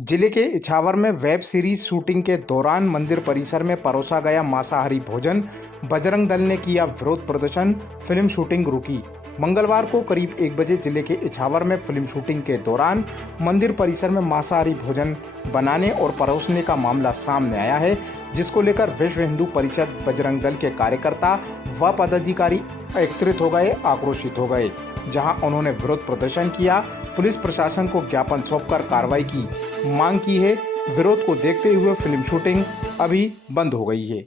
जिले के इछावर में वेब सीरीज शूटिंग के दौरान मंदिर परिसर में परोसा गया मांसाहारी भोजन। बजरंग दल ने किया विरोध प्रदर्शन, फिल्म शूटिंग रुकी। मंगलवार को करीब 1 बजे जिले के इछावर में फिल्म शूटिंग के दौरान मंदिर परिसर में मांसाहारी भोजन बनाने और परोसने का मामला सामने आया है, जिसको लेकर विश्व हिंदू परिषद बजरंग दल के कार्यकर्ता व पदाधिकारी एकत्रित हो गए, आक्रोशित हो गए। जहां उन्होंने विरोध प्रदर्शन किया, पुलिस प्रशासन को ज्ञापन सौंपकर कार्रवाई की मांग की है। विरोध को देखते हुए फिल्म शूटिंग अभी बंद हो गई है।